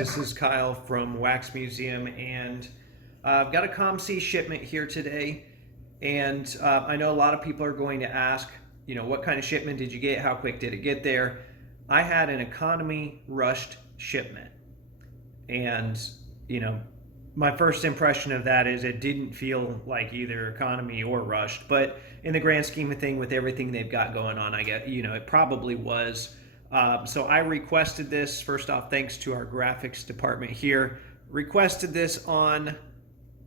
This is Kyle from Wax Museum, and I've got a COMC shipment here today. And I know a lot of people are going to ask, what kind of shipment did you get? How quick did it get there? I had an economy rushed shipment. And, my first impression of that is it didn't feel like either economy or rushed. But in the grand scheme of thing, with everything they've got going on, I get, it probably was. So I requested this. First off, thanks to our graphics department here. Requested this on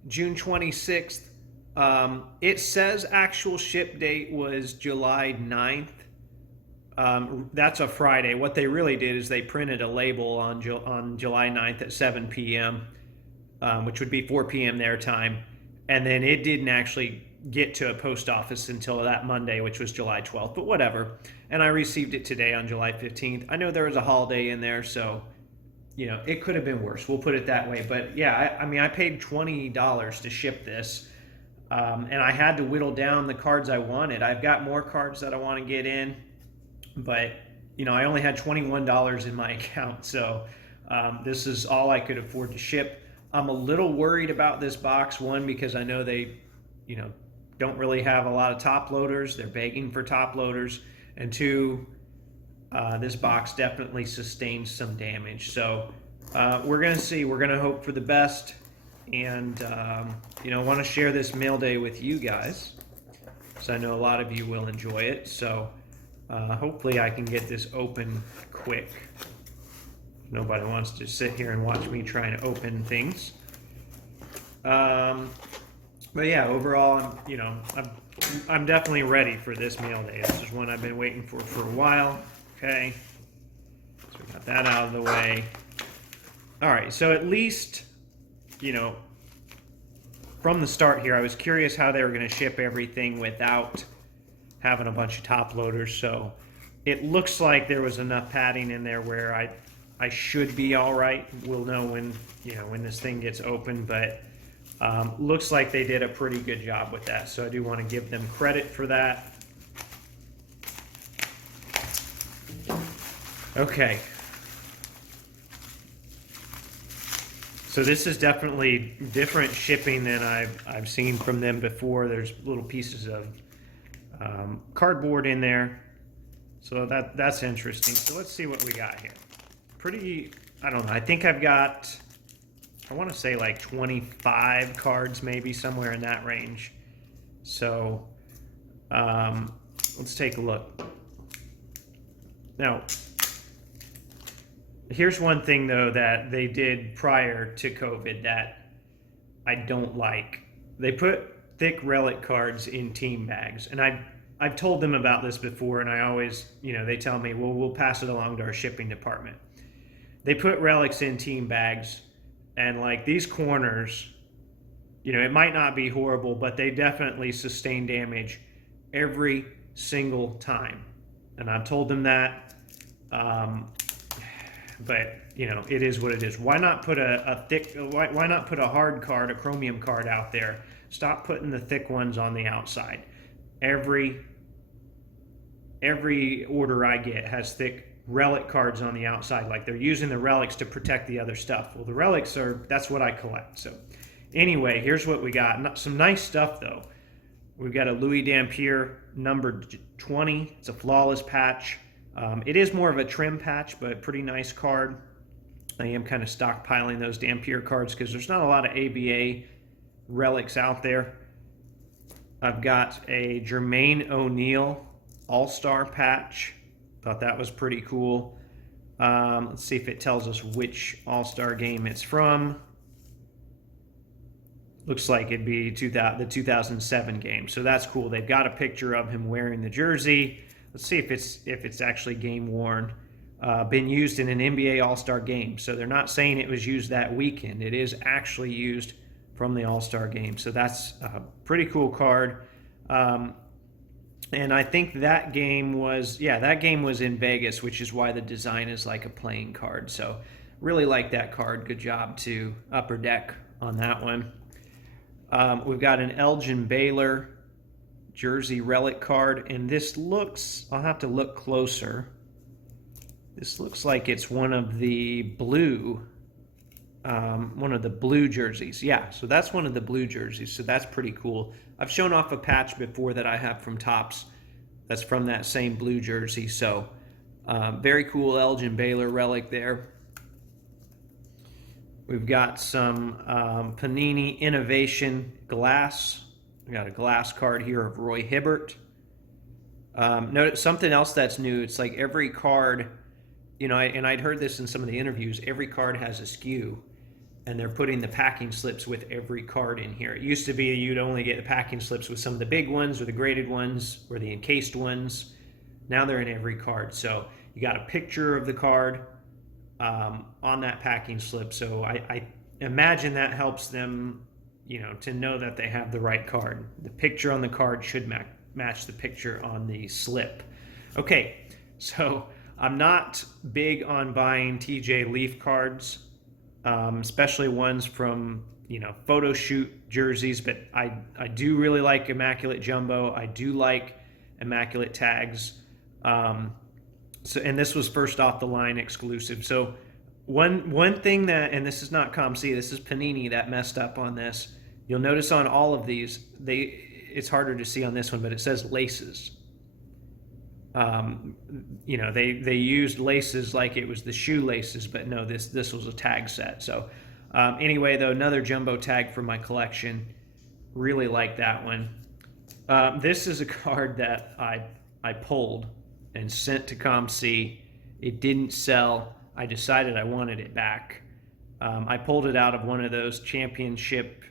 June 26th. It says actual ship date was July 9th. That's a Friday. What they really did is they printed a label on July 9th at 7 p.m., which would be 4 p.m. their time. And then it didn't actually get to a post office until that Monday, which was July 12th, but whatever. And I received it today on July 15th. I know there was a holiday in there, so, it could have been worse. We'll put it that way. But yeah, I paid $20 to ship this. And I had to whittle down the cards I wanted. I've got more cards that I want to get in, but I only had $21 in my account, so this is all I could afford to ship. I'm a little worried about this box, one, because I know they, don't really have a lot of top loaders. They're begging for top loaders. And two, this box definitely sustains some damage. So we're going to see. We're going to hope for the best. And, want to share this mail day with you guys, so I know a lot of you will enjoy it. So hopefully I can get this open quick. Nobody wants to sit here and watch me trying to open things. But yeah, overall, I'm definitely ready for this mail day. This is one I've been waiting for a while. Okay, so we got that out of the way. All right, so at least, from the start here, I was curious how they were going to ship everything without having a bunch of top loaders. So it looks like there was enough padding in there where I should be all right. We'll know when this thing gets open, but looks like they did a pretty good job with that. So I do want to give them credit for that. Okay. So this is definitely different shipping than I've seen from them before. There's little pieces of cardboard in there. So that's interesting. So let's see what we got here. I don't know. I think I've got, I want to say like 25 cards, maybe somewhere in that range. So let's take a look. Now, here's one thing, though, that they did prior to COVID that I don't like. They put thick relic cards in team bags. And I've told them about this before, and I always, they tell me, well, we'll pass it along to our shipping department. They put relics in team bags, and like these corners, it might not be horrible, but they definitely sustain damage every single time. And I've told them that. But it is what it is. Why not put why not put a hard card, a chromium card out there? Stop putting the thick ones on the outside. Every order I get has thick relic cards on the outside. Like they're using the relics to protect the other stuff. Well, the relics that's what I collect. So anyway, here's what we got. Some nice stuff though. We've got a Louis Dampier numbered 20. It's a flawless patch. It is more of a trim patch, but pretty nice card. I am kind of stockpiling those Dampier cards because there's not a lot of ABA relics out there. I've got a Jermaine O'Neal All-Star patch. Thought that was pretty cool. Let's see if it tells us which All-Star game it's from. Looks like it'd be the 2007 game. So that's cool. They've got a picture of him wearing the jersey. Let's see if it's actually game worn. Been used in an NBA All-Star game. So they're not saying it was used that weekend. It is actually used from the All-Star game. So that's a pretty cool card. And I think that game was in Vegas, which is why the design is like a playing card. So really like that card. Good job to Upper Deck on that one. We've got an Elgin Baylor jersey relic card, and this looks, I'll have to look closer. This looks like it's one of the blue one of the blue jerseys. Yeah, so that's one of the blue jerseys. So that's pretty cool. I've shown off a patch before that I have from Topps. That's from that same blue jersey. So very cool Elgin Baylor relic there. We've got some Panini Innovation glass. We got a glass card here of Roy Hibbert. Notice something else that's new. It's like every card, you know, and I'd heard this in some of the interviews, every card has a SKU, and they're putting the packing slips with every card in here. It used to be you'd only get the packing slips with some of the big ones or the graded ones or the encased ones. Now they're in every card. So you got a picture of the card on that packing slip. So I imagine that helps them, you know, to know that they have the right card. The picture on the card should match the picture on the slip. Okay, so I'm not big on buying TJ Leaf cards, especially ones from, you know, photo shoot jerseys, but I do really like Immaculate Jumbo. I do like Immaculate Tags. And this was first off the line exclusive. So one thing that, and this is not COMC, this is Panini that messed up on this. You'll notice on all of these, it's harder to see on this one, but it says laces. You know, they used laces like it was the shoelaces, but no, this was a tag set. So anyway, though, another jumbo tag for my collection. Really like that one. This is a card that I pulled and sent to COMC. It didn't sell. I decided I wanted it back. I pulled it out of one of those championship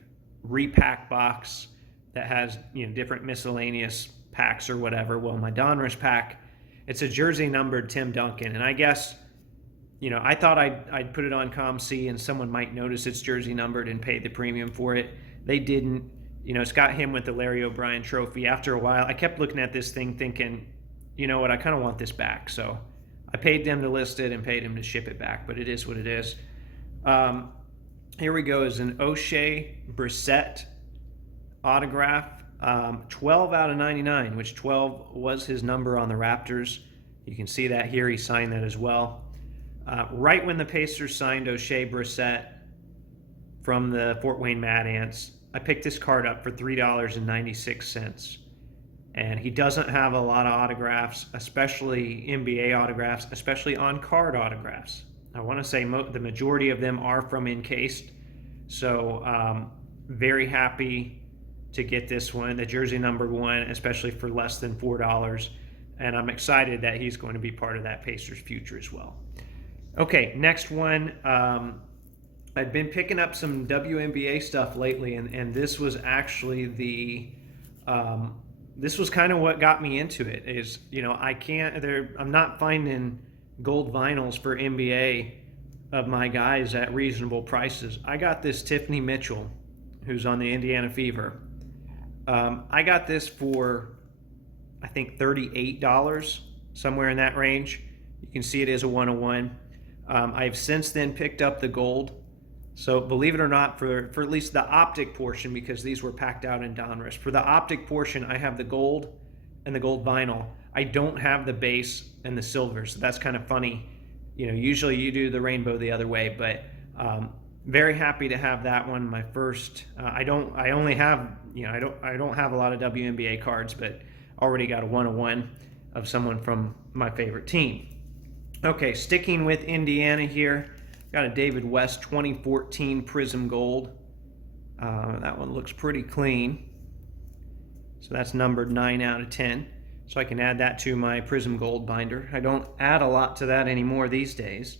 repack box that has, you know, different miscellaneous packs or whatever. Well, my Donruss pack, it's a jersey numbered Tim Duncan, and I guess, you know, I thought I'd put it on COMC and someone might notice it's jersey numbered and pay the premium for it. They didn't. You know, it's got him with the Larry O'Brien trophy. After a while, I kept looking at this thing thinking, you know what, I kind of want this back. So I paid them to list it and paid him to ship it back, but it is what it is. Here we go, is an O'Shea Brissett autograph, 12 out of 99, which 12 was his number on the Raptors. You can see that here. He signed that as well. Right when the Pacers signed O'Shea Brissett from the Fort Wayne Mad Ants, I picked this card up for $3.96. And he doesn't have a lot of autographs, especially NBA autographs, especially on-card autographs. I want to say the majority of them are from encased. So very happy to get this one, the jersey number 1, especially for less than $4. And I'm excited that he's going to be part of that Pacers future as well. Okay, next one. I've been picking up some WNBA stuff lately, and this was actually this was kind of what got me into it. Is, you know, I'm not finding gold vinyls for NBA of my guys at reasonable prices. I got this Tiffany Mitchell, who's on the Indiana Fever. I got this for, I think, $38, somewhere in that range. You can see it is a 101. I've since then picked up the gold. So believe it or not, for at least the optic portion, because these were packed out in Donruss, for the optic portion, I have the gold and the gold vinyl. I don't have the base and the silver, so that's kind of funny. You know, usually you do the rainbow the other way, but very happy to have that one. My first, I don't have a lot of WNBA cards, but already got a 101 of someone from my favorite team. Okay, sticking with Indiana here. Got a David West 2014 Prism Gold. That one looks pretty clean. So that's numbered 9 out of 10. So I can add that to my Prism Gold binder. I don't add a lot to that anymore these days.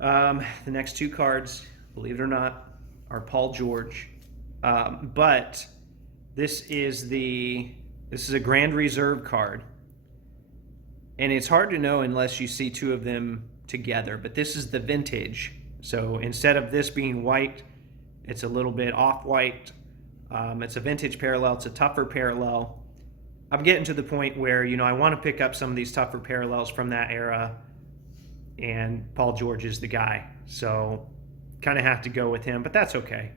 The next two cards, believe it or not, are Paul George. But this is a Grand Reserve card. And it's hard to know unless you see two of them together, but this is the vintage. So instead of this being white, it's a little bit off-white. It's a vintage parallel. It's a tougher parallel. I'm getting to the point where, you know, I want to pick up some of these tougher parallels from that era, and Paul George is the guy. So kind of have to go with him, but that's okay.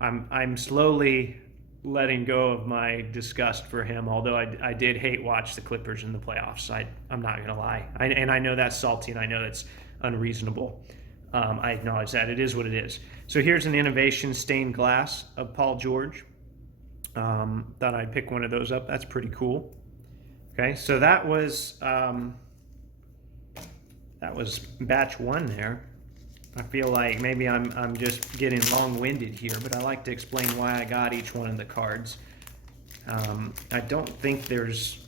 I'm slowly letting go of my disgust for him, although I did hate watch the Clippers in the playoffs. I'm not going to lie. And I know that's salty, and I know that's unreasonable. I acknowledge that. It is what it is. So here's an Innovation stained glass of Paul George. Thought I'd pick one of those up. That's pretty cool. Okay, so that was batch one there. I feel like maybe I'm just getting long-winded here, but I like to explain why I got each one of the cards. I don't think there's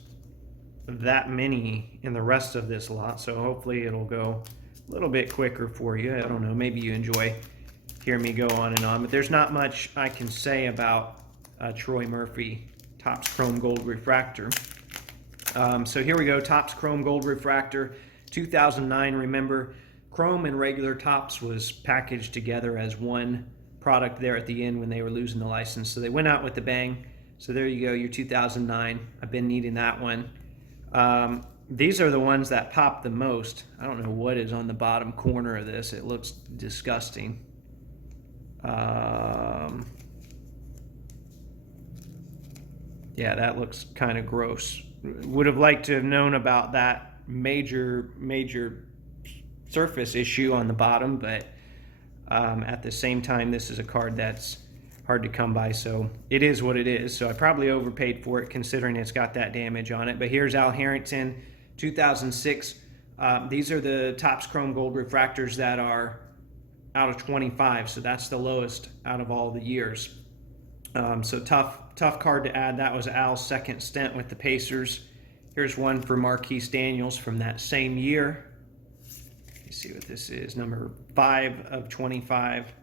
that many in the rest of this lot, so hopefully it'll go a little bit quicker for you. I don't know, maybe you enjoy hearing me go on and on, but there's not much I can say about Troy Murphy Topps Chrome Gold Refractor. So here we go, Topps Chrome Gold Refractor, 2009. Remember, Chrome and regular Topps was packaged together as one product there at the end when they were losing the license. So they went out with the bang. So there you go, your 2009. I've been needing that one. These are the ones that pop the most. I don't know what is on the bottom corner of this. It looks disgusting. Yeah, that looks kind of gross. Would have liked to have known about that major surface issue on the bottom, but at the same time, this is a card that's hard to come by, so it is what it is. So I probably overpaid for it considering it's got that damage on it. But here's Al Harrington, 2006. These are the Topps Chrome Gold Refractors that are out of 25, so that's the lowest out of all the years. So tough card to add. That was Al's second stint with the Pacers. Here's one for Marquise Daniels from that same year. Let's see what this is, number 5 of 25.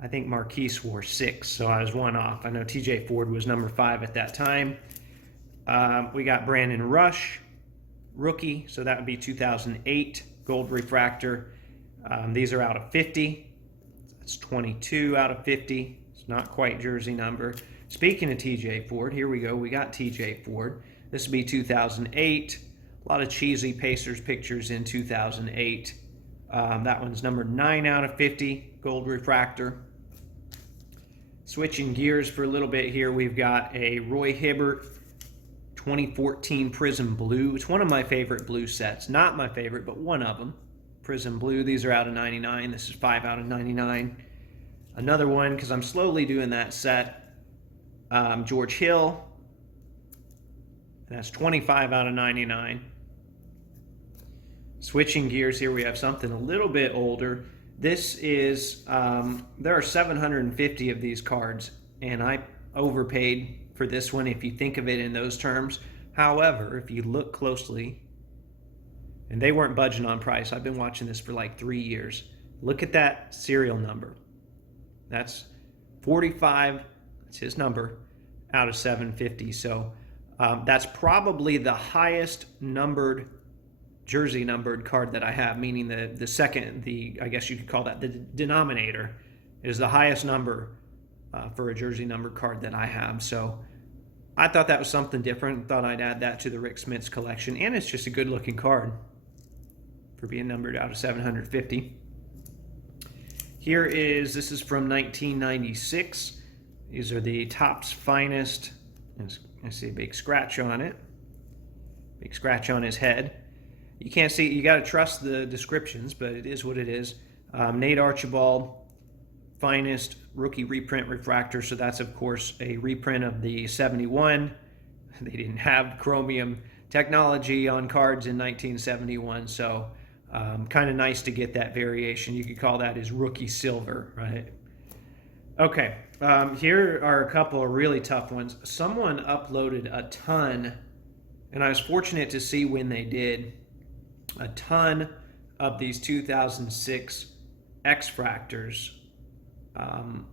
I think Marquise wore 6, so I was one off. I know TJ Ford was number 5 at that time. We got Brandon Rush, rookie, so that would be 2008 Gold Refractor. These are out of 50. That's 22 out of 50. It's not quite jersey number. Speaking of TJ Ford, here we go. We got TJ Ford. This would be 2008. A lot of cheesy Pacers pictures in 2008. That one's number 9 out of 50, Gold Refractor. Switching gears for a little bit here, we've got a Roy Hibbert 2014 Prism Blue. It's one of my favorite blue sets. Not my favorite, but one of them. Prism Blue. These are out of 99. This is 5 out of 99. Another one, because I'm slowly doing that set, George Hill. That's 25 out of 99. Switching gears here, we have something a little bit older. This is, there are 750 of these cards, and I overpaid for this one if you think of it in those terms. However, if you look closely, and they weren't budging on price. I've been watching this for like 3 years. Look at that serial number. That's 45, that's his number, out of 750. So that's probably the highest numbered, jersey numbered card that I have, meaning the second, I guess you could call that the denominator, is the highest number for a jersey numbered card that I have. So I thought that was something different. Thought I'd add that to the Rick Smits collection, and it's just a good looking card for being numbered out of 750. This is from 1996. These are the Topps Finest. I see a big scratch on it. Big scratch on his head. You can't see, you got to trust the descriptions, but it is what it is. Nate Archibald, Finest rookie reprint refractor. So that's, of course, a reprint of the 71. They didn't have chromium technology on cards in 1971, so kind of nice to get that variation. You could call that his rookie silver, right? Okay, here are a couple of really tough ones. Someone uploaded a ton, and I was fortunate to see when they did, a ton of these 2006 X-Fractors on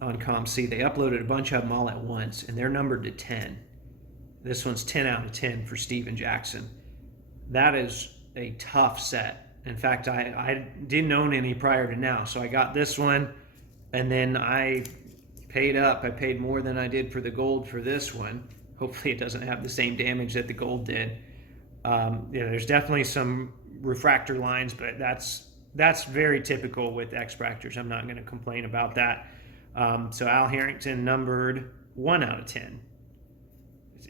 COMC. They uploaded a bunch of them all at once, and they're numbered to 10. This one's 10 out of 10 for Steven Jackson. That is a tough set. In fact, I didn't own any prior to now, so I got this one, and then I paid up. I paid more than I did for the gold for this one. Hopefully it doesn't have the same damage that the gold did. There's definitely some refractor lines, but that's very typical with X-Fractors. I'm not going to complain about that. So Al Harrington numbered 1 out of 10.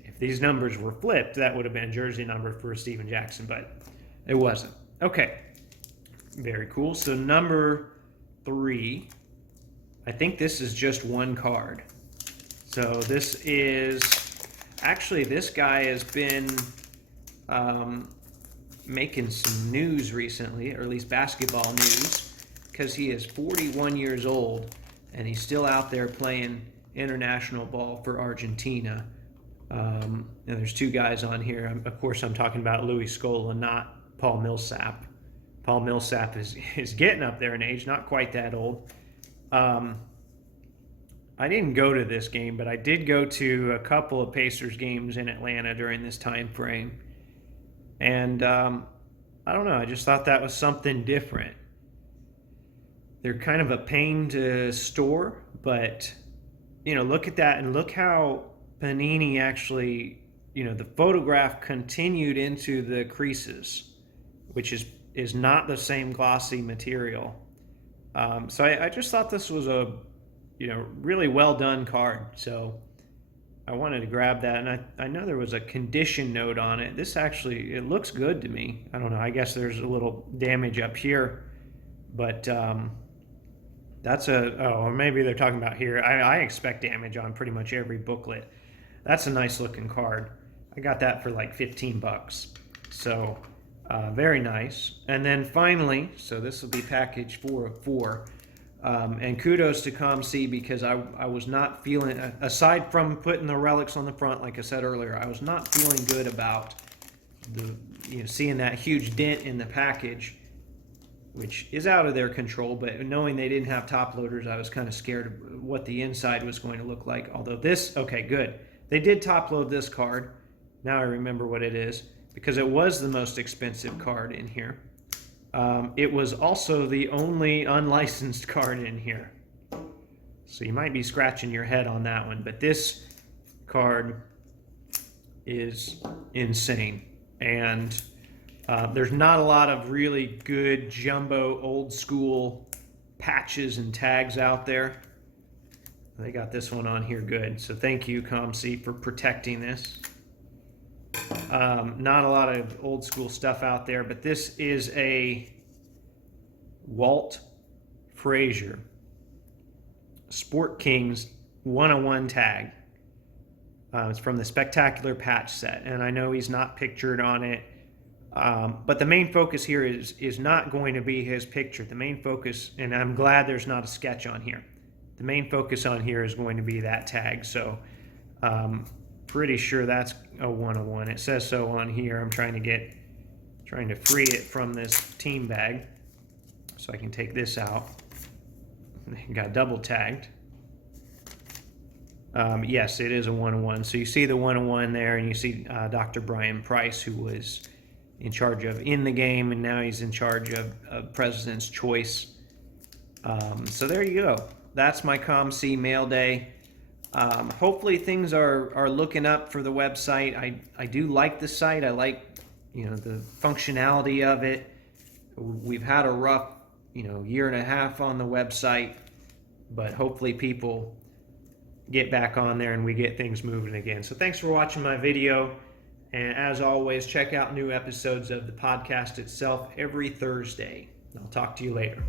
If these numbers were flipped, that would have been a jersey number for Steven Jackson, but it wasn't. Okay, Very cool. So number 3, I think this is just one card. So this is, actually this guy has been making some news recently, or at least basketball news, because he is 41 years old and he's still out there playing international ball for Argentina. And there's 2 guys on here. Of course, I'm talking about Louis Scola, not Paul Millsap. Paul Millsap is getting up there in age, not quite that old. I didn't go to this game, but I did go to a couple of Pacers games in Atlanta during this time frame. And I don't know, I just thought that was something different. They're kind of a pain to store, but, look at that and look how Panini actually, the photograph continued into the creases, which is not the same glossy material. So I just thought this was a, really well done card. So I wanted to grab that, and I know there was a condition note on it. This actually, it looks good to me. I don't know, I guess there's a little damage up here, but that's or maybe they're talking about here. I expect damage on pretty much every booklet. That's a nice looking card. I got that for like 15 bucks. So very nice. And then finally, so this will be package 4 of 4. And kudos to COMC, because I was not feeling, aside from putting the relics on the front, like I said earlier, I was not feeling good about seeing that huge dent in the package, which is out of their control. But knowing they didn't have top loaders, I was kind of scared of what the inside was going to look like. Although this, okay, good. They did top load this card. Now I remember what it is, because it was the most expensive card in here. It was also the only unlicensed card in here. So you might be scratching your head on that one, but this card is insane. And there's not a lot of really good jumbo old school patches and tags out there. They got this one on here good. So thank you, COMC, for protecting this. Not a lot of old school stuff out there, but this is a Walt Frazier Sport Kings 101 tag. It's from the Spectacular Patch set, and I know he's not pictured on it, but the main focus here is not going to be his picture. The main focus, and I'm glad there's not a sketch on here, the main focus on here is going to be that tag. So pretty sure that's a 101. It says so on here. I'm trying to free it from this team bag so I can take this out. Got double tagged. Yes, it is a 101. So you see the 101 there, and you see Dr. Brian Price, who was in charge of In the Game, and now he's in charge of President's Choice. So there you go. That's my COMC mail day. Hopefully things are looking up for the website. I do like the site. I like the functionality of it. We've had a rough year and a half on the website, but hopefully people get back on there and we get things moving again. So thanks for watching my video, and as always, check out new episodes of the podcast itself every Thursday. I'll talk to you later.